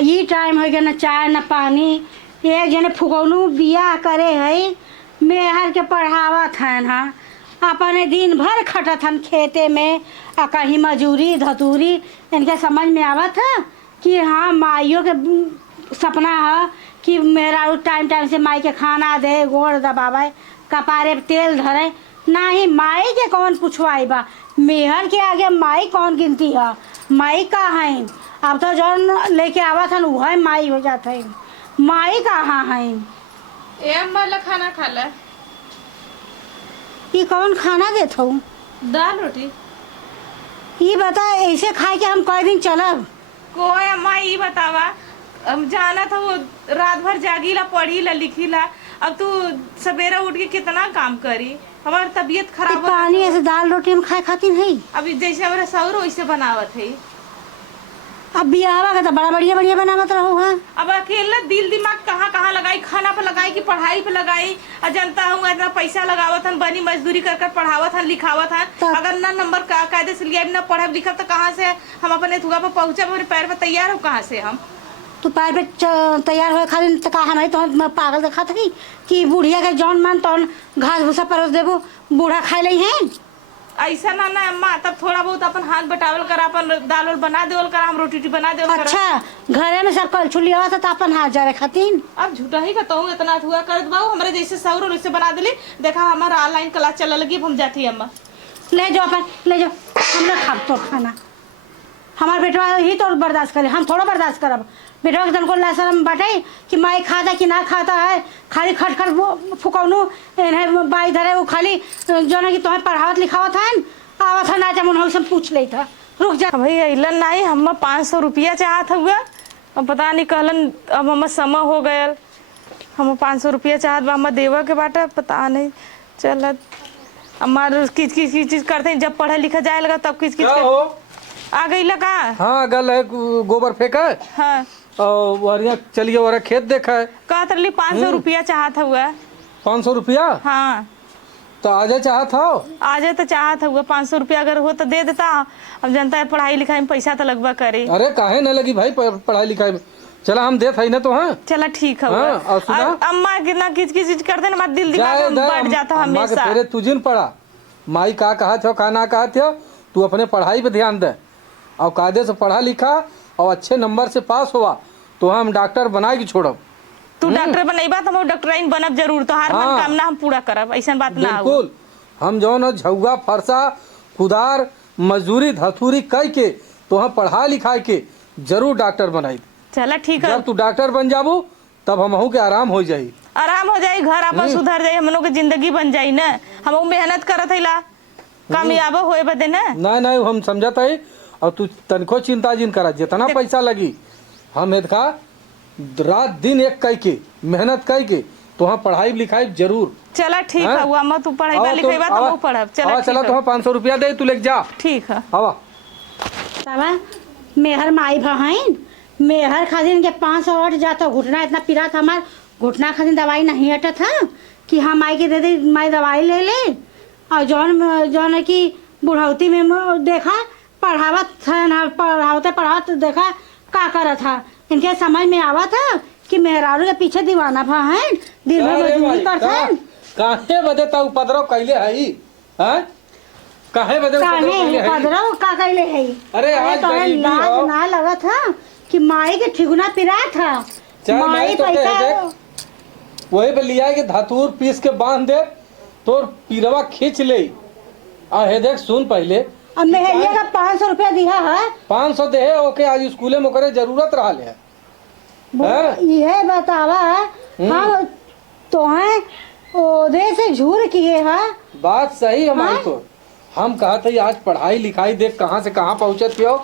ये टाइम हो गया न चाय न पानी। एक जने फुकौनू बियाह करे है मेहर के पढ़ावत हन। हाँ अपने दिन भर खटत हन खेते में आ कहीं मजूरी धतूरी। इनके समझ में आवत है कि हाँ माइयों के सपना है कि मेरा टाइम टाइम से माई के खाना दे गोड़ दबावे कपारे पे तेल धरे। ना ही माई के कौन पूछवाई बा मेहर के आगे माई कौन गिनती है। माई का है अब तो जौन लेके आवत हन वह माई हो जात है। माई कहाँ है। ए अम्मा ला खाना खा ला। ये कौन खाना देत हूँ। दाल रोटी। ये बता ऐसे खाए के हम कई दिन चलब। कोई अम्मा ये बतावा अब जाना था वो रात भर जागीला पढ़ीला लिखीला। अब तू सवेरे उठ के कितना काम करी हमार तबीयत खराब पानी ऐसे दाल रोटी हम खाए खातिर है। अभी जैसे हमारे सौर वैसे बनावत है। अब बियाह का तो बड़ा बढ़िया बढ़िया बनावत रहो। हाँ अब अकेला दिल दिमाग कहाँ कहाँ लगाई खाना पे लगाई कि पढ़ाई पे लगाई। जनता हूँ इतना पैसा लगावत हन बनी मजदूरी कर कर पढ़ावत हन लिखावत हन। अगर ना नंबर कायदे से लिया ना पढ़ब लिखब तो कहाँ से हम अपने धुआ पे पहुँचब अपने पैर पे तैयार हो कहाँ से हम। तू पैर पे तैयार हो खाली तो कहा नहीं तो पागल देखा था कि बुढ़िया के जौन मन तौन घास भूसा परोस देबो बूढ़ा खाए ली है। ऐसा ना अम्मा तब थोड़ा बहुत अपन हाथ बटावल कर अपन दाल वाल बना देवल कर हम रोटी बना देवल कर। अच्छा घरे में सब कल छुली आवा था अपन हाथ जा रहे खातिर। अब झूठा ही कहूँ इतना हुआ कर बाबू हमारे जैसे सौर वैसे बना दिली। देखा हमारा ऑनलाइन क्लास चल लगी हम जाती अम्मा। ले जाओ अपन ले जाओ हम लोग खा तो खाना हमारे बेटवा ही तो बर्दाश्त करे हम थोड़ा बर्दाश्त करब। बेटवा के तनको शर्म बाटे कि माई खाता कि ना खाता है खाली खट खट वो फुकौनू बाई धरे वो खाली जो ना कि तुम्हें पढ़ावत लिखावत है आवत है ना जमुन हम पूछ ले था रुक जा भाई अलन नहीं हम 500 रुपया चाहत हुआ अब पता नहीं कहलन अब हम समय हो गयल हम 500 रुपया चाहत बा हम देवा के बाटे पता नहीं चलत हमार किच किच किच करते जब पढ़ा लिखा जाए लगा तब किच किच आ गई लगा। हाँ गल है गोबर फेंका है। हाँ और चलिए और खेत देखा है कहत रही 500 रुपया चाहत हुआ। 500 रुपया। हाँ तो आजा चाहत हो आजे तो चाहत हुआ 500 रुपया अगर हो तो दे देता। अब जनता है पढ़ाई लिखाई में पैसा तो लगवा करे। अरे काहे न लगी भाई पढ़ाई लिखाई में चला हम देत है ना तो। हाँ चला ठीक है। हाँ, अम्मा कितना किच किच करते ना हमारा दिल दिमाग बढ़ जाता हमेशा। तेरे तुझिन पढ़ा माई का कहा थो का ना कहा थे तू अपने पढ़ाई पे ध्यान दे और कायदे से पढ़ा लिखा और अच्छे नंबर से पास हुआ तो हम डॉक्टर बना के छोड़ब। तू डॉक्टर बनैबा तो हम डॉक्टराइन बनब जरूर तो हर मनोकामना हम पूरा करब ऐसा बात ना हो। बिल्कुल हम जो न झुआ फरसा कुदार मजदूरी धतूरी कह के तो हम पढ़ा लिखा के जरूर डॉक्टर बनाई। चला ठीक है जब तू डॉक्टर बन जाबू तब हमहू के आराम हो जाई। आराम हो जाई घर अपन सुधर जाई हमनों के जिंदगी बन जाई ना। हम मेहनत करत हैला कामयाब होए बदे ना। नहीं हम समझत है और तू तनको चिंता जिन करा जितना पैसा लगी हम का रात दिन एक कह के मेहनत कह के तो हम पढ़ाई लिखाई जरूर। चला ठीक है हुआ मैं तू पढ़ाई लिखाई बात हम पढ़ब। चला चला तो 500 रुपया दे तू ले जा। ठीक है हवा तबा मेहर माई बहन मेहर खातिर के 508 जाता घुटना इतना पीरा था हमार घुटना खातिर दवाई नहीं हटा था कि हाँ माई के दे दे माई दवाई ले ले। और जौन है कि बुढ़ौती में देखा पढ़ावत था पढ़ावत देखा का करा था इनके समझ में आवा था कि मेहरारू के पीछे दीवाना भा है दिन भर मजदूरी करता काहे बदे ता उपद्रव कैले हई। हैं काहे बदे उपद्रव का कैले है। अरे आज लाज ना लगा था कि माई के ठिगुना पिरा था माई पैसा वही पे लिया के धतूर पीस के बांध दे तो पीरवा खींच ले। आ हे देख सुन पहले अब मेहरिया का 500 रुपया दिया है 500 दे ओके आज स्कूले में करे जरूरत रहा ले ये बतावा हम तो है ओदे से झूर किए है। बात सही हमारी तो हम कहा थे आज पढ़ाई लिखाई देख कहाँ से कहाँ पहुँचत हो।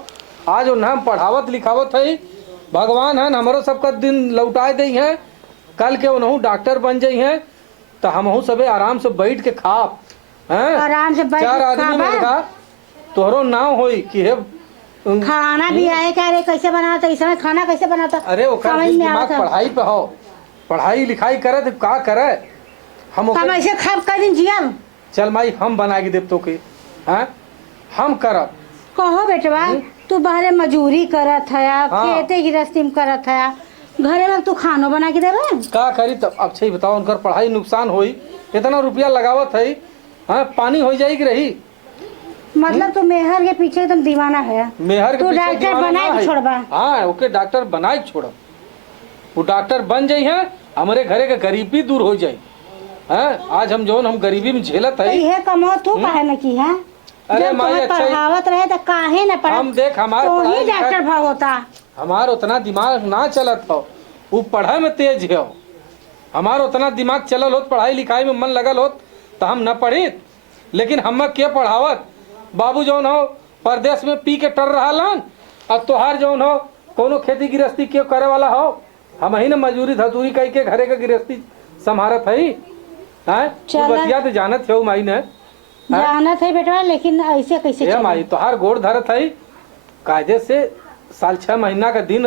आज हम पढ़ावत लिखावत है भगवान है हमारो सबका दिन लौटाए दे हैं कल के उन्होंने डॉक्टर बन जाई हैं तो हम सबे आराम से बैठ के खाप हैं आराम से बैठ 4 आदमी में तोहरो नाव होई कि हे खाना भी आए क्या रे कैसे बनाता इस समय खाना कैसे बनाता। अरे ओकर दिमाग पढ़ाई पे हो पढ़ाई लिखाई करे तो का करे हम ऐसे खाब का दिन जिया। चल माई हम बना के देव तो के हैं हम करब कहो बेटवा तू बाहरे मजूरी करत है, हाँ। खेते गृहस्थी में करत है, घरे में तू खानो बना के देवे। का करी तब? अच्छा ही बताओ, उनकर पढ़ाई नुकसान होई, इतना रुपया लगावत है, हाँ पानी हो जाएगी रही। मतलब तू मेहर के पीछे एकदम दीवाना है। मेहर के तू पीछे डॉक्टर दीवाना बना ना के है। छोड़बा। हाँ ओके डॉक्टर बना के छोड़ब, वो डॉक्टर बन जाई है, हमारे घरे के गरीबी दूर हो जाए। हाँ आज हम जो हम गरीबी में झेलत तो है। ये कमो तू काहे न की है? अरे जब माई तुम्हें अच्छा ही- पढ़ावत रहे तो काहे न पढ़ा? हम देख हमार तो पढ़ाई ही लिखाई- डॉक्टर भगोता। हमार उतना दिमाग ना चलत हो, वो पढ़ाई में तेज है। हमार उतना दिमाग चलल होत, पढ़ाई लिखाई में मन लगल होत तो हम न पढ़ित। लेकिन हम के पढ़ावत, बाबू जौन हो परदेश में पी के टर रहा लन, अब तोहार जौन हो कोनो खेती गृहस्थी क्यों करे वाला हो, हम ही न मजूरी धतूरी कई के घरे के गृहस्थी संभारत है। हैं तू चला। बतिया तो जानत हो माई ने। जानत है बेटवा, लेकिन ऐसे कैसे ये चली? माई तोहार गोड़ धरत है, कायदे से साल 6 महीना का दिन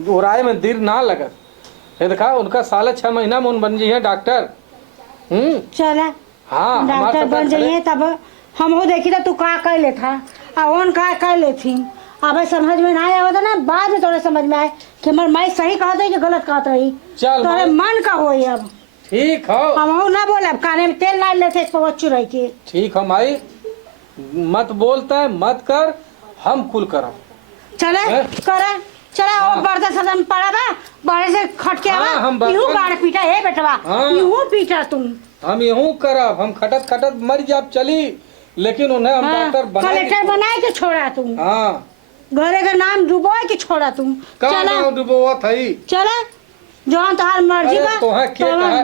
दोहराए में देर ना लगत। ये देखा उनका साल 6 महीना में उन बन जाइए डॉक्टर। चला हाँ हमार डॉक्टर सबका बन जाइए तब हम हो देखी तू का कर लेता आ ओन का कर लेथी। अब समझ में ना आया ना, बाद में तोरे समझ में आए कि हमार माई सही कहत रही कि गलत कहत रही। चल तोरे माई, मन का होई अब। ठीक हो हम ना बोलब, काने में तेल डाल लेते पवच्चू रह के। ठीक हो माई, मत बोलता मत कर, हम कुल करब। चले हैं? करे चला हाँ। वो बर्तन सदन पड़ा बा, बड़े से खट के हाँ, आवा। हम बर्तन- यूं गाड़ पीटा है बेटवा, हाँ। यूं पीटा तुम। हम यूं करब, हम खटत खटत मर जाब चली, लेकिन उन्हें हम हाँ, डॉक्टर बना कलेक्टर बनाए के छोड़ा तुम, हाँ घरे का नाम डुबो के छोड़ा तुम। का चला नाम डुबोवत है। चला जौन तोहार मर्जी अरे बा तोहे के तौन। कहा,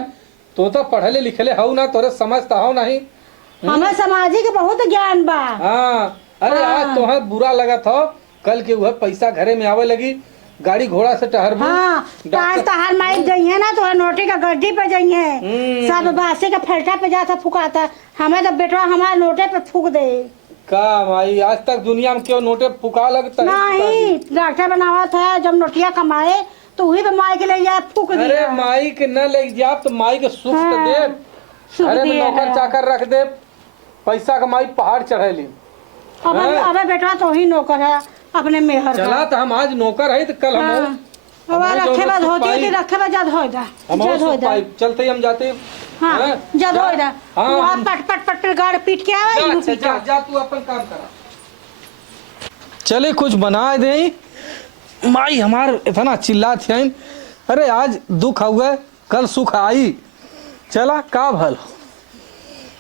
तो पढ़ले लिखले हो ना, तोरे समझता हो नहीं। हमें समाजी के बहुत ज्ञान बा। हाँ अरे हाँ। आज तोहे बुरा लगत हो, कल के वह पैसा घरे में आवे लगी, गाड़ी घोड़ा से टहरबू। हाँ आज डॉक्टर- तोहार माई जाइए ना तो नोटे का गड्डी पे जाइए, हम्म। सब बासे का फलटा पे जाता फुकाता। हमें तो बेटवा हमारे नोटे पे फूक दे। का माई आज तक दुनिया में क्यों नोटे फुका लगता है? नहीं डॉक्टर बनावा था, जब नोटिया कमाए तो वही पे माई के ले जाए फूक अरे दिया। माई के न ले जा तो माई के सुख तो हाँ, दे। सुख अरे दिया नौकर है। चाकर रख दे, पैसा कमाई पहाड़ चढ़ेली। अब हाँ। अबे बेटवा तो ही नौकर है अपने मेहर चला का। तो हम आज नौकर है तो कल हम हाँ। अब रखे बाद होती है कि रखे बाद जद होइदा जद होइदा। चलते ही हम जाते। हाँ हाँ, जद जा। होइदा हाँ, वहाँ हम- पट पट पट गाड़ पीट के आवे जा, यूं अच्छा, पीटा। जा, जा तू अपन काम करा। चले कुछ बना दे माई, हमार इतना चिल्लात है। अरे आज दुख हुआ कल सुख आई। चला का भल,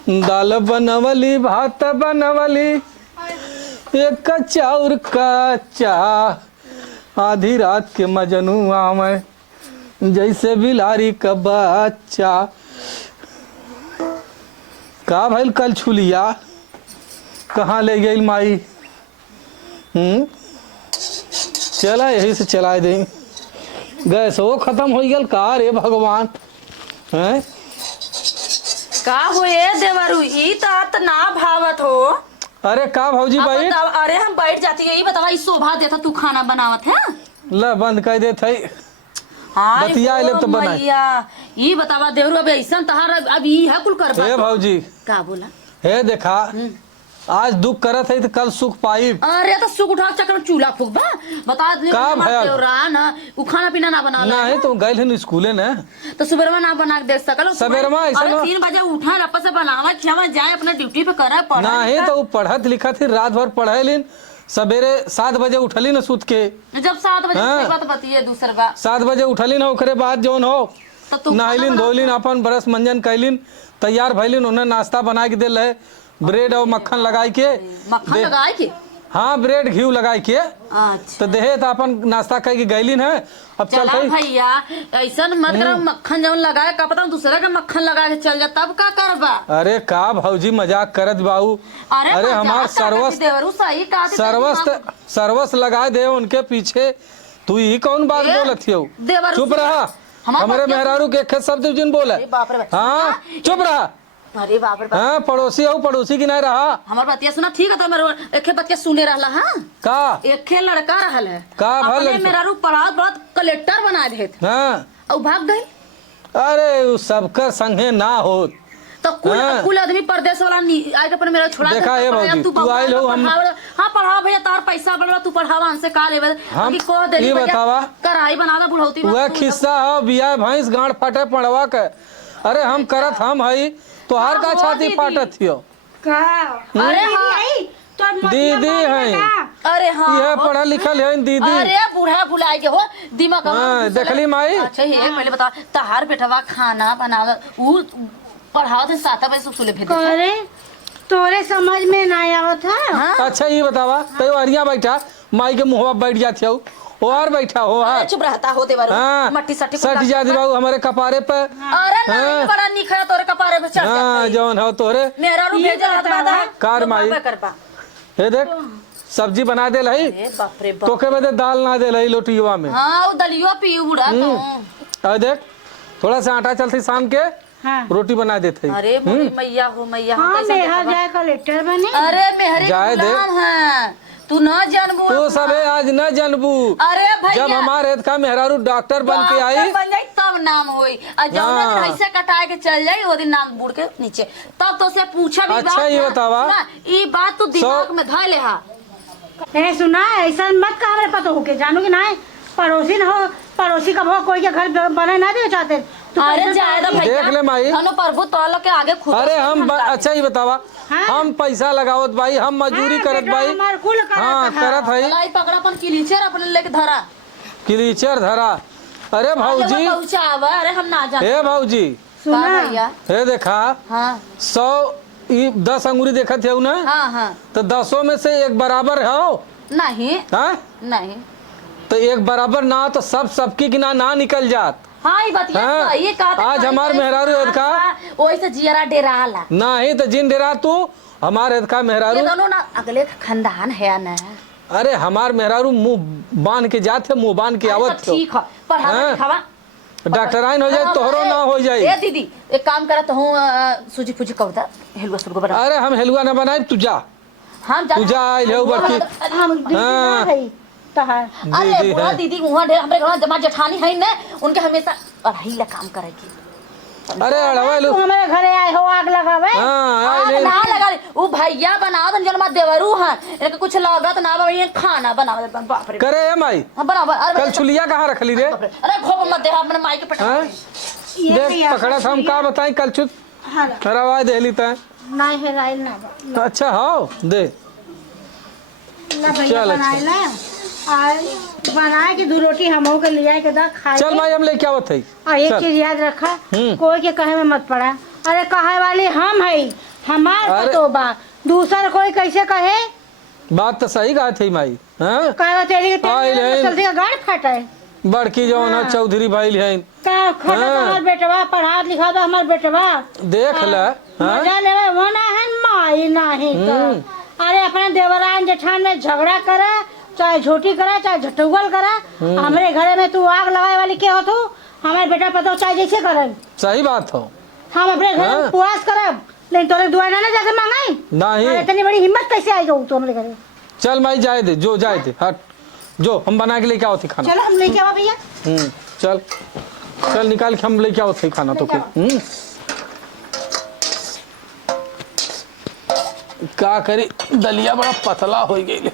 दाल बनवली भात बनवली एक चाउर का चा, आधी रात के मजनू आवे जैसे बिलारी का बच्चा। का भइल कल छुलिया कहाँ ले गई माई? चला यही से चलाए दे, गैस वो खत्म हो गल का रे भगवान। हैं का होए देवरू ई तात ना भावत हो। अरे का भौजी अब भाई बताओ, अरे हम बैठ जाती है, ये बतावा ई शोभा देता तू खाना बनावत है। ल बंद कर दे थई। हाय बतिया ले तो बनाए। मैया, ई बतावा देवरू अब ऐसा तहार अब ई है कुल करबा। हे भौजी का बोला? हे देखा, आज दुख करत है तो कल सुख पाई। अरे तो सुख उठा चक्कर में चूल्हा फूक बा। बता दे का भयल? देवरा ना उ खाना पीना ना बना ला नहीं तो गए हन स्कूले ने, तो सुबह ना बना के दे सकल। सबेरवा ऐसा अरे ना- 3 बजे उठा रप्पा से बनावा खियावा जाए अपना ड्यूटी पे करे पढ़ा नहीं तो वो पढ़त लिखत ही रात भर पढ़े लिन, सवेरे 7 बजे उठली न सूत के, जब 7 बजे हाँ। की बात बतिए दूसर बा 7 बजे उठली न, ओकरे बाद जौन हो तो तू नहलिन खाना धोलिन, अपन ब्रश मंजन कैलिन, तैयार भैलिन, उन्हें नाश्ता बना के दिल है, ब्रेड और मक्खन लगाई के मक्खन दे- लगाए के। हाँ ब्रेड घी लगाई के अच्छा तो देहे तो अपन नाश्ता कह के गैलिन है। अब चल चला भाई भैया ऐसा मत करो, मक्खन जब लगाए का पता दूसरे का मक्खन लगा के चल जा तब का करबा। अरे का भौजी मजाक करत बाबू। अरे मजाक हमार का सर्वस्त देवरू सही का सर्वस्त लगा दे उनके पीछे, तू ही कौन बात ए, बोलत हो? देवर चुप से- रहा, हमार हमारे बात क्या- मेहरारू के एक शब्द जिन बोले। अरे बाप रे बाप। हाँ चुप रहा। अरे बाप रे बाप। हाँ पड़ोसी हो, पड़ोसी की नहीं रहा हमार बतिया सुना ठीक है तो मेरे एक बतिया सुने रहला। हाँ का एक लड़का रहल है का भल अपने लड़का? मेरा रू पढ़ात पढ़ात कलेक्टर बना दे हाँ और भाग गई। अरे उ सबकर संगे ना हो, तो कुल हाँ। कुल आदमी परदेश वाला आए के पर मेरा छोड़ा देखा है भौजी, तू आइल हो, हम- हाँ पढ़ाओ भैया, तार पैसा बढ़वा, तू पढ़ावा हमसे का लेवे हम कि को दे ये बतावा। कराई बना दा बुढ़ौती में वह खिस्सा हो बिया भैंस गांठ फाटे पड़वा के। अरे हम करत हम हई तोहार का हाँ, वो छाती दीदी। फाटत थियो। का अरे हाँ। दीदी है अरे हाँ यह हो। पढ़ा लिखल है दीदी। अरे बूढ़ा बुलाए के हो दिमाग हाँ, देखली माई। अच्छा ये पहले बता, तहार बेटवा खाना बनावा ऊ पढ़ावत है 7 बजे स्कूल भेज देते। करे तोरे समझ में ना आवत है। हाँ अच्छा ये बतावा तो अरिया बैठा माई के मुहवा बैठ जाती हो और बैठा हो अरे हार। चुप रहता होते बार हाँ मट्टी सट्टी सट जा बाबू हमारे कपारे पे। अरे नहीं हाँ। बड़ा निखरा तोरे कपारे पे चढ़ हाँ जाता जौन हो तोरे। मेरा रू ये भेज रहा बतावा। दादा कार माई। करबा हे देख सब्जी बना दे लही अरे बाप रे बाप। तोके बदे दाल ना दे लही लोटियुआ में। हाँ वो दलियो पी बुढ़ा तो और देख थोड़ा सा आटा चलती शाम के हाँ रोटी बना देते। अरे मोरी मैया हो मैया हम हाँ कैसे मेहर देखबा? जाए कलेक्टर बने। अरे मेहरे जाए दे। गुलाम है तू न जानबू तू सबे आज न जनबू। अरे भैया जब हमारे का मेहरारू डॉक्टर बन के आई डॉक्टर बन जाई तब नाम होई और जब हाँ। दिन ऐसे कटाए के चल जाई वो दिन नाम बूढ़ के नीचे तब तो से पूछा भी अच्छा, बात ये ना। बतावा। ना, ई बात तू दिमाग में धा ले हा ए सुना ऐसा मत का हमरे पता होके जानू कि ना पड़ोसी न हो, पड़ोसी का भो कोई के घर बने ना दे चाहते। तू अरे कैसे जाए तो भैया देख ले माई। धनो प्रभु तोलो के आगे खुद अरे हम अच्छा ही बतावा हाँ। हम पैसा लगावत भाई हम मजदूरी हाँ, करत बेटा, भाई। हमार कुल करत हाँ है। करत है लाई पकड़ा अपन किलीचर अपने लेके धरा किलीचर धरा। अरे भाऊजी पहुंचावा अरे हम ना जान हे भाऊजी का सुना भैया हे देखा हाँ 10 अंगूरी देखत है ना हाँ हाँ तो 10 में से एक बराबर हो। नहीं हाँ नहीं तो एक बराबर ना तो सब सबकी की ना निकल जात। हाँ ये बतिया हाँ, ये कहा आज हमार मेहरारू का वैसे जियरा डेराला ना ही तो जिन डेरा तू हमारे का ये मेहरारू। दोनों ना अगले खानदान है ना अरे हमार मेहरारू मुंह बांध के जाते मुंह बांध के आवत तो ठीक है पढ़ा हाँ। लिखावा डॉक्टराइन हो जाए तोहरो ना हो ए जाए। दीदी एक काम करत हूँ सूजी फूजी कवता हेलवा सुलगो बना अरे हम हेलुआ ना बनाए तू जा हम तू जा आइल हो बड़की। हम दीदी हाँ। ना है तहार। अरे दीदी बुआ है। दीदी वहाँ ढेर हमरे घर जमा जेठानी है ने उनके हमेशा अढ़ाई ला काम करेगी अरे अड़वा तू लो। हमारे घरे आए हो आग लगावे। हाँ आग आइल ना लगा रे वो भैया बनाओ तो जलमा देवरू है इनके कुछ लागत ना बा ये खाना बनाओ बाप रे करे है माई हाँ, बनाओ अरे कल छुलिया कहाँ रखली रे। बाप रे, अरे खो मत दे अपने माई के हाँ? पटा ये देख भैया, पकड़ा था हम का बताई कल छुत हाँ रवा देली तय। नहीं है राइल ना बा। अच्छा हाँ दे ला भैया चल, बनाए ला आय बनाए के 2 रोटी हमहू के ले आए के दा खाए चल के। भाई हम लेके आवत है। और एक चल। चीज याद रखा हम्म। कोई के कहे में मत पड़ा। अरे कहे वाले हम है हमार अरे। तो बा दूसर कोई कैसे कहे। बात तो सही कहा थी माई। हाँ कहे तेरी के आइल है। चलती का गाड़ फटा है बड़की जौन है हाँ। चौधरी भाई है का खटा हाँ। हमार बेटवा पढ़ा लिखा दो हमार बेटवा देख ले। हाँ मजा लेवे वो ना है माई नहीं तो अरे अपने देवरान जेठान में झगड़ा करे चाहे झोटी करा चाहे झटुगल करा हमारे घरे में तू आग लगाए वाली के हो तू हमारे बेटा पता चाहे जैसे करे सही बात हो। हम अपने घर हाँ। में पुआस करब लेकिन तोरे दुआ ना जाके मांगाई। नहीं अरे इतनी बड़ी हिम्मत कैसे आई जाऊ तुम्हारे घरे। चल माई जाए दे जो जाए दे हट जो हम बना के लेके आओ थी खाना। चलो हम लेके आवा भैया। चल चल निकाल के हम लेके आओ थी खाना तो के। का करी दलिया बड़ा पतला हो गई।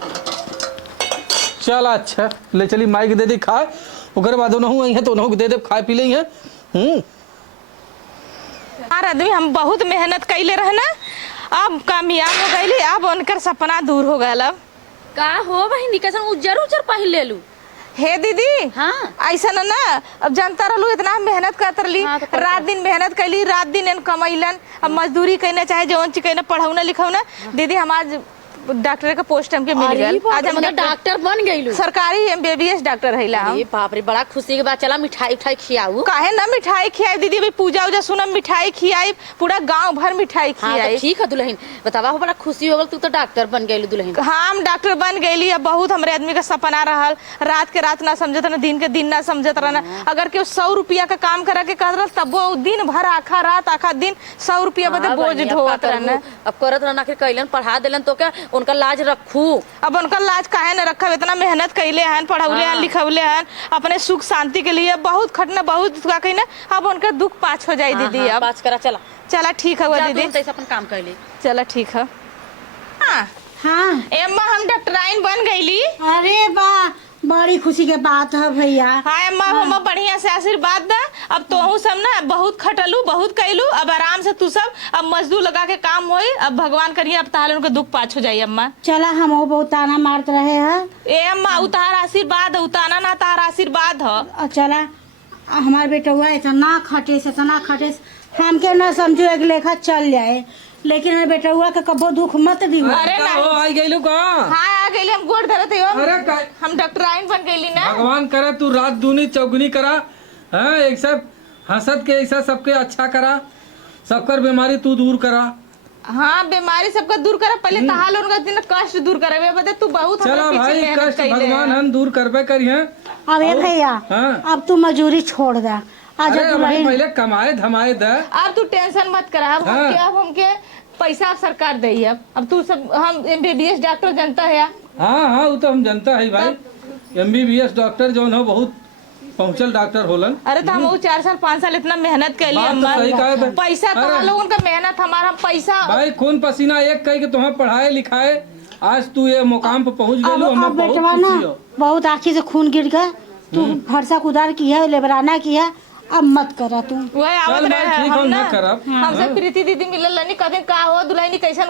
चल अच्छा ले चली माई के दे दे खाए ओकर बाद ओनहु आई है तो ओनहु के दे दे खाए पी लई है। हमार आदमी हम बहुत मेहनत कैले रहे ना अब कामयाब हो गईली अब उनकर सपना दूर हो गया। अब का हो बहिनी कैसन उज्जर उज्जर पहिल ले लू हे दीदी हाँ ऐसा ना अब जानता रहलू इतना मेहनत करत रहली हाँ, तो करते रात दिन मेहनत कैली रात दिन इन कमैलन अब मजदूरी कहना चाहे जौन चीज कहना पढ़ौना लिखौना दीदी हम आज डॉक्टर का पोस्ट हमके मिल गया आज हम डॉक्टर बन गई सरकारी एमबीबीएस डॉक्टर हैला हम। अरे बाप रे बड़ा खुशी के बात चला मिठाई उठाई खियाऊ काहे ना मिठाई खियाई दीदी भाई पूजा उजा सुनम मिठाई खियाई पूरा गांव भर मिठाई हाँ खियाई। तो ठीक है दुल्हन बतावा हो बड़ा खुशी हो गल तू तो डॉक्टर बन गई दुल्हन हाँ हम डॉक्टर बन गईली अब बहुत हमरे आदमी का सपना रहल रात के रात ना समझत रहना दिन के दिन ना समझत रहना अगर केहू 100 रुपया का काम करा के कहत रहल तब वो दिन भर आखा रात आखा दिन 100 रुपया बदे बोझ ढोवत रहना। अब करत रहना के कैलन पढ़ा देलन तो क्या उनका लाज रखू। अब उनका लाज काहे न रखा, इतना मेहनत कैले हैं, पढ़ौले हैं, लिखौले हैं, अपने सुख शांति के लिए बहुत खटना, बहुत का कही ना, अब उनका दुख पाछ हो जाए दीदी। अब पास करा चला चला ठीक है दीदी, तैसे अपन काम कर ले। चला ठीक है। हाँ हाँ अम्मा हम डॉक्टराइन बन गईली। अरे वाह, बड़ी खुशी के बात है भैया। हाँ अम्मा हम बढ़िया से आशीर्वाद दा। अब तोहू सब ना बहुत खटलू, बहुत कैलू, अब आराम से तू सब अब मजदूर लगा के काम होई। अब भगवान करिए अब ताले उनका दुख पाछ हो जाई। अम्मा चला हम वो बहुत ताना मारते रहे हैं। ए अम्मा उतार आशीर्वाद है, उताना ना तार आशीर्वाद है। और चला हमार बेटा हुआ इतना खटे से इतना खटे से, हमके न समझो एक लेखा चल जाए, लेकिन मेरे बेटा हुआ के कबो दुख मत दी। अरे का नहीं। हो आई गईलू का? हाँ आ गईली, हम गोड़ धरत हो। अरे का हम डॉक्टराइन बन गईली ना। भगवान करे तू रात दूनी चौगुनी करा। हाँ एक सब हंसत के ऐसा सबके अच्छा करा, सबकर बीमारी तू दूर करा। हाँ बीमारी सबका दूर करा, पहले तहाल उनका दिन कष्ट दूर करे। बता तू बहुत चला हमरा भाई पीछे मेहनत कष्ट कइले भगवान है। हम दूर करबे करिए। अब ये भैया हाँ। अब तू मजूरी छोड़ दा। आज अरे तू भाई पहले कमाए धमाए दे। अब तू टेंशन मत करा। अब हाँ। हमके पैसा सरकार दे। अब तू सब हम MBBS डॉक्टर जनता है। हाँ हाँ वो तो हम जनता है भाई, MBBS डॉक्टर जो हो बहुत पहुँचल डॉक्टर होलन। अरे तो हम वो 4 साल 5 साल इतना मेहनत कैली। बात तो सही कहा है। पैसा तो हम लोगों का मेहनत हमारा पैसा। भाई खून पसीना एक कह के तुम्हें पढ़ाए लिखाए आज तू ये मुकाम पे पहुँच अब गई, हमें बहुत बेटवा ना खुशी हो। बहुत आँखी से खून गिर गया, तू फरसा कुदार की है, लेबराना की है, अब मत करा तू। वही आवत चल रहे भाई ठीक हम हम ना। न करब। हमसे प्रीति दीदी मिलल नहीं, कभी का हो दुल्हनी कैसन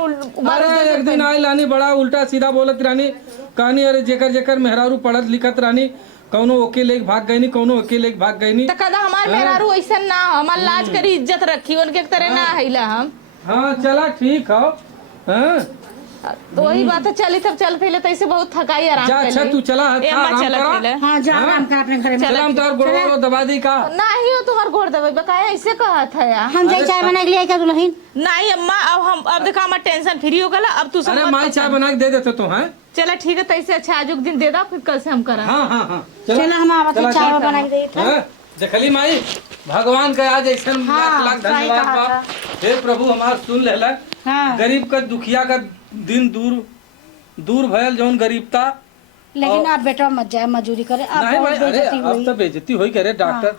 अरे एक दिन आई लानी बड़ा उल्टा सीधा बोलत रानी, कहानी अरे जेकर जेकर मेहरारू पढ़त लिखत रानी, कौनो ओके लेके भाग गई नी, कौनो ओके लेके भाग गई नी। तो कदा हमार मेहरारू ऐसा ना हो, हमार लाज करी इज्जत रखी, उनके तरह ना हैला हम। हाँ चला ठीक हो। हाँ तो वही बात है, चली तब चल थे तैसे बहुत थकाई आराम जा अच्छा तू चला ए, अच्छा अम्मा आराम चला करा। खेले। हाँ जा आराम कर अपने घर में। चला हम तोर गोड़ो दबा दी का। नहीं हो तुम्हार गोड़ दबे बकाया ऐसे कहा था यार। हम जाए चाय बना के लिए क्या दुल्हन? नहीं अम्मा अब देखा हमारा टेंशन फ्री हो गला। अब तू सब अरे मत माई चाय बना के दे देते तो है। चला ठीक है तैसे अच्छा आज दिन दे दा, फिर कल से हम करा। हाँ हाँ हाँ चला हम आवत चला, चाय चला। बना के दे था। हाँ, देखली माई भगवान का आज ऐसा हाँ, लाख लाख सही धन्यवाद कहा बा। हे प्रभु हमार सुन लेला। हाँ गरीब का दुखिया का दिन दूर भयल जौन गरीबता। लेकिन आप बेटा मत जाए मजूरी करे, अब नहीं भाई बहुत अरे बेइज्जती अब हुई। तो बेइज्जती हुई करे डॉक्टर।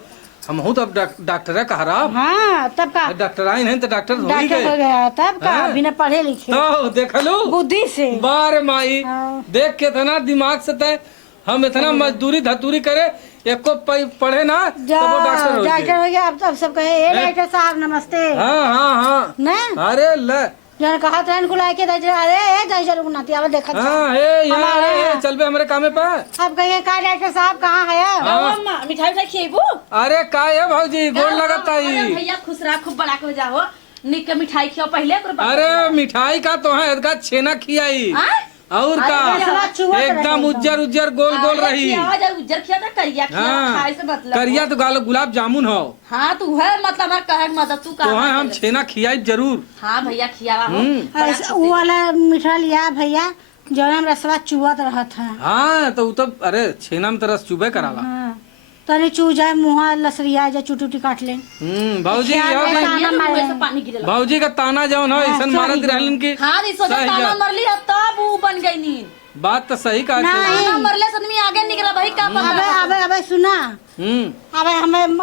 हम हूँ तो अब डॉक्टर कह रहा। हाँ तब का डॉक्टर आए हैं तो डॉक्टर हो ही डॉक्टर हो गए। गया, तब का हाँ। बिना पढ़े लिखे तो देख लो बुद्धि से। बार माई हाँ। देख के इतना दिमाग से तय हम इतना मजदूरी धतूरी करे, एक को पढ़े ना तो वो डॉक्टर हो डॉक्टर गए। हो गया। अब सब कहे ए डॉक्टर साहब नमस्ते हाँ हाँ हाँ ना। अरे ले जन कहा ट्रेन को लाके दे अरे ए दे जरूर नाती अब देखत हाँ हे हमारे ये यहाँ। चल बे हमारे कामे पे। अब कहिए का डॉक्टर साहब कहाँ है? हाँ। मिठाई उठाई खिएबू? अरे का है भौजी गोड़ लगता अरे ही। भैया खुश रहा, खूब बड़ा के जाओ, निक के मिठाई खियो पहले ओकरे बाद। अरे मिठाई का तो है इसका छेना खियाई आय? और रसवा का चुवत रहे एकदम उज्जर उज्जर गोल गोल अरे रही। खियावा जा, उज्जर खिया ना करिया खिया, हाँ खाए से मतलब करिया तो गालो गुलाब जामुन हो हाँ तू है मतलब हमार कहे के मतलब तू तो है हम छेना खियाई जरूर। हाँ भैया खियावा हो। ऐसा वो वाला मीठा लिया भैया जो हम रसवा चुवत रहत है। हाँ तो उ तो अरे छेना में तो रस चुबे कराला। हाँ तनी चू जाए मुँह लसरिया जाए चुटुटी काट ले। भाजी क्या यहाँ है? पे भैया ना मुंह से पानी गिरला। भाजी का ताना जौन हो ऐसा मारत रहलन की हाँ दी सोचा सही ताना है। मरली अब तब वो बन गई नींद। बात तो सही कहा नहीं। चला। ताना मरले से आदमी आगे निकला भाई का अबे पता। अबे अबे सुना, अबे हमें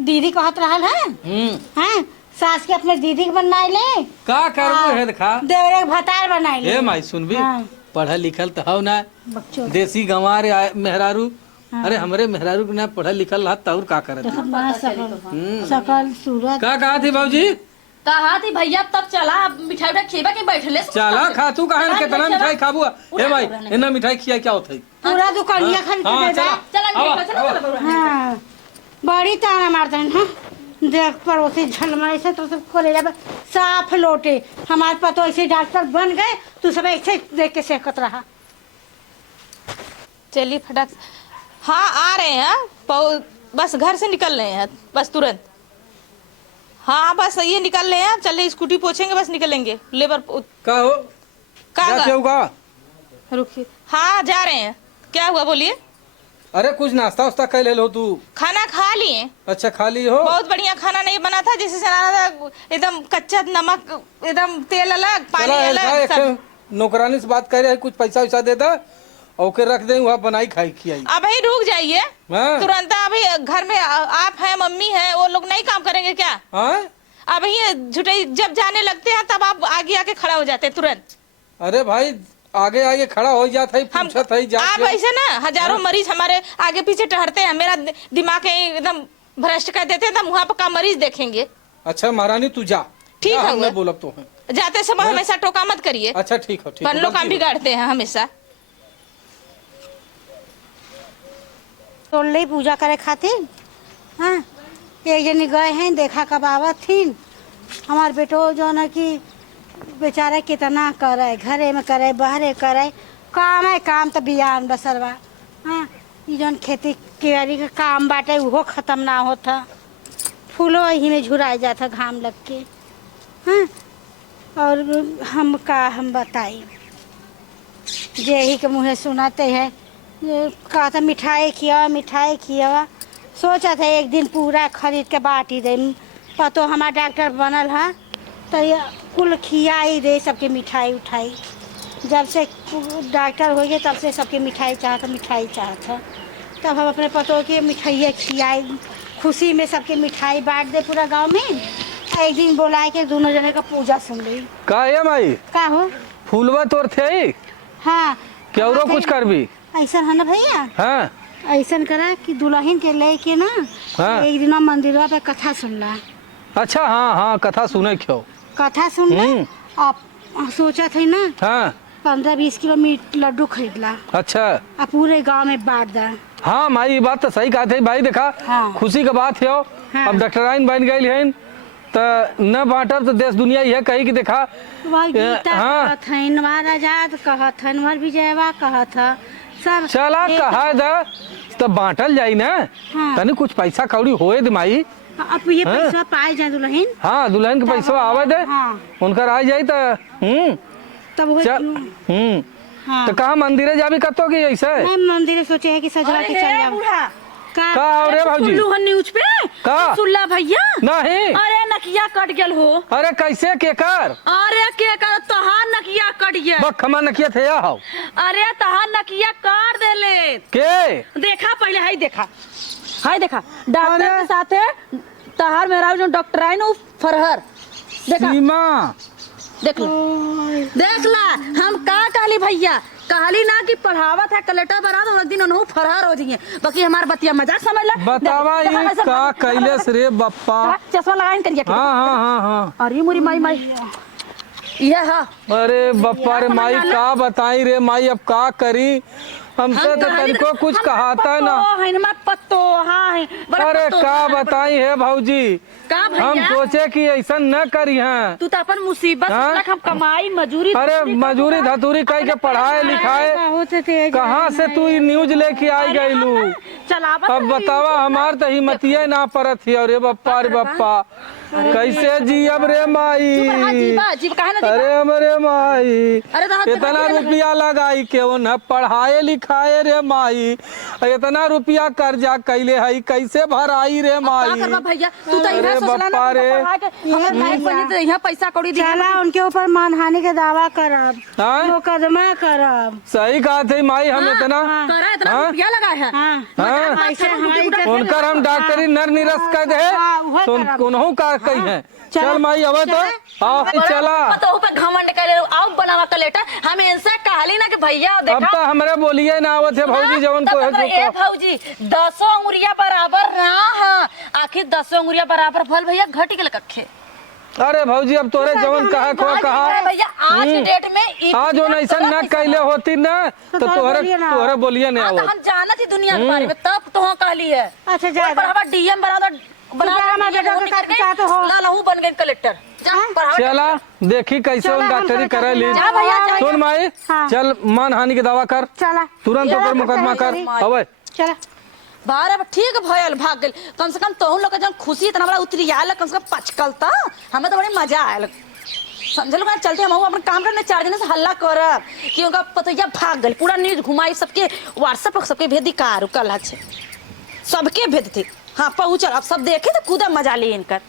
दीदी कहत रहल है हैं सास के अपने दीदी के बनाए ले, का करबो है देखा। देवरे के भतार बनाए ले। हे माई सुनबी हाँ। पढ़ल लिखल तो हो ना, बच्चों देसी गंवार मेहरारू। अरे हमरे मेहरारू के ना पढ़ल लिखल रहा तौर का करत। देखत सकल सकल सूरत। का कहा थी बाबूजी? कहा थी भैया तब चला, अब मिठाई उठाई खिएबा के बैठले से चला खा तू कहा चला, कितना चला। मिठाई खाबू। हे भाई इतना मिठाई खिया क्या होता है? पूरा दुकानिया खरीद हाँ, के दे चला। दे। चला मिठाई चला चला बउआ। हाँ बड़ी ताना मारते हैं। हाँ देख पड़ोसी झलमाई से तो सब कॉलेज में साफ लोटे। हमारे पास तो ऐसे डॉक्टर बन गए, तू सब ऐसे देख के सेकत रहा। चलिए फटाक से। हाँ आ रहे हैं, बस घर से निकल रहे हैं बस तुरंत। हाँ बस ये निकल रहे हैं, चलिए स्कूटी पोछेंगे बस निकलेंगे। लेबर का हो का क्या होगा? रुकिए। हाँ जा रहे हैं, क्या हुआ बोलिए। अरे कुछ नाश्ता वास्ता कर ले लो तू। खाना खा लिए, अच्छा खा ली हो? बहुत बढ़िया खाना नहीं बना था, जैसे से बना था एकदम कच्चा नमक, एकदम तेल अलग पानी चला अलग सब। नौकरानी से बात करे है, कुछ पैसा वैसा दे दा और ओके रख दे, वहाँ बनाई खाई खियाई। अभी रुक जाइए हाँ। तुरंत। अभी घर में आप हैं, मम्मी है, वो लोग नहीं काम करेंगे क्या? हाँ? अभी झूठे जब जाने लगते हैं तब आप आगे आके खड़ा हो जाते हैं तुरंत। अरे भाई आगे आगे खड़ा हो जाता है, हम पूछत है जा आप ऐसे ना हजारों मरीज हमारे आगे पीछे टहरते हैं, मेरा दिमाग एकदम भ्रष्ट कर देते हैं, तब वहाँ पर का मरीज देखेंगे। अच्छा महारानी तू जा, ठीक जा, है हम हुआ। न बोलब तो है। जाते समय हमेशा टोका मत करिए। अच्छा ठीक है, ठीक है, बन लोग काम गलती हो। बिगाड़ते हैं हमेशा। तोड़ ली पूजा करे खातिर। हाँ, एक जनी गए हैं, देखा कब आवत थीन। हमार बेटो जो न कि बेचारा कितना करे, घरे में करे, बहरे करे, काम है काम तो बियान बसरवा। हाँ, ये जौन खेती कियारी का काम बाटे वो खत्म ना होता, फूलो यही में झुराई जाता घाम लग के। हाँ, और हम बताई जे ही के मुँहे सुनाते हैं, कहा था मिठाई खियावा। सोचा था एक दिन पूरा खरीद के बाँट ही दे, पतो हमारा डॉक्टर बनल है तो ये कुल खियाई दे सबके मिठाई उठाई। जब से डॉक्टर हो गए तब से सबके मिठाई चाहता। तब हम अपने पतों के मिठाइयाँ खियाई, खुशी में सबके मिठाई बांट दे पूरा गांव में। एक दिन बुलाए के दोनों जने का पूजा सुन ली। का है माई का हो? फूलवा तोर थे? हाँ, क्या और कुछ कर भी? ऐसा है ना भैया। हाँ ऐसा करा कि दुल्हन के लेके ना हाँ। एक दिन मंदिर पे कथा सुनला। अच्छा हाँ हाँ, कथा सुने क्यों? कथा सुनला आप सोचा थे ना हाँ 15-20 किलो मीट लड्डू खरीदला, अच्छा अब पूरे गांव में बांट दा। हाँ माई ये बात तो सही कहा थे भाई, देखा हाँ। खुशी का बात है। हाँ। अब डॉक्टराइन बन गई है तो न बांटब तो देश दुनिया यह कही कि देखा। वह गीता हाँ। कहत है, नवार आजाद कहत है, नवार विजयवा कहत है, सब चला एक- कहा दा तब बांटल जाई ना। हाँ। तनी कुछ पैसा कौड़ी होए दे माई। अब ये हाँ। पैसा पाए जाए दुल्हन, हाँ दुल्हन के पैसा आवे दे, हाँ। उनकर आ जाई तो तब वो चल हाँ। तो कहा मंदिरे जाबी कतो की ऐसे? मैं मंदिर सोचे है कि सजवा के चल जाओ। का का हो रे भाऊजी? न्यूज पे का? सुनला भैया? नहीं। अरे नकिया कट गेल हो। अरे कैसे के कर? अरे के कर तहां नकिया कट गया। बखमा नकिया थे या हो? अरे तहां नकिया काट देले। के? देखा पहले, हाय देखा डॉक्टर के साथे तहार मेरा जो डॉक्टर है ना फरहर, देखा सीमा देख ला हम का कहली भैया, कहली ना कि पढ़ावत है कलेक्टर बना तो एक दिन उन्होंने फरहर हो जाइए। बाकी हमारे बतिया मजाक समझ ला। बतावा देखा ये कैसे का कैलेस रे बप्पा। चश्मा लगाइन करिए। हाँ हाँ हाँ हाँ। अरे मुरी माई ये है। अरे बप्पा रे माई का बताई रे माई, अब का करी हमसे तो तनिको कुछ कहता ना। पत्तो हाँ अरे का बताई है भाऊजी, का हम भैया सोचे कि ऐसा न करी हैं। तू तो अपन मुसीबत हाँ? से हम कमाई मजूरी। अरे मजूरी धतूरी कह के पढ़ाए लिखाए कहाँ से तू ये न्यूज लेके आई गई लू? चलावत अब बतावा हमार तो हिम्मतिये ना परत ही। अरे बप्पा रे बप्पा कैसे जियब रे माई। अरे हमरे माई अरे तो इतना रुपया लगाई के न पढ़ाए लिखाए रे माई, इतना रुपया कर्जा कैले है कैसे भराई रे माई। भैया तू तो अरे बप्पा रे। यहाँ पैसा कौड़ी चला उनके ऊपर मानहानि के दावा करब, हाँ? मुकदमा करब। सही कहा थे माई, हम इतना करा इतना हाँ? रुपया लगा है। हाँ? ऐसे हमारी इज्जत उनकर हम डॉक्टरी नर निरस कर दे हाँ, वही तो करब। उन्हों का कही है। चल माई अब तो आओ चला। तो ऊपर घमंड करे आओ बनावा कलेक्टर, हम इनसे कहली ना कि भैया अब देखा तो हमरे बोलिए ना आवत है भौजी जवन को है जो ए भौजी 10 अंगुरिया बराबर ना है, आखिर 10 अंगुरिया बराबर भल भैया घट गेल कखे। अरे भौजी अब तोरे जवन कहा को कहा भैया आज की डेट में आज जो ऐसा न कैले होती ना तो तोहरे बोलिए ना आवत। हम जानत ही दुनिया के बारे में तब तो कहली है। अच्छा जा हमारा डीएम बना दो लालू बन गए कलेक्टर। चला देखी कैसे उन डॉक्टरी करे ली। जा भैया, जा। सुन माई हाँ। चल मानहानि के दावा कर, चला तुरंत ऊपर मुकदमा कर। अबे चला बारह ठीक भयल भाग गए। कम से कम तो लोग जब खुशी इतना बड़ा उतरी आयल, कम से कम पचकल था हमें तो बड़ी मजा आयल। समझ लो चलते हम अपने काम करने 4 दिन से हल्ला करब कि उनका पतैया भाग गए। पूरा न्यूज घुमाई सबके व्हाट्सएप पर सबके भेज दी कार कल सबके भेज थे। हाँ पहुँचल, अब सब देखे तो कूदा मजा ले इनकर।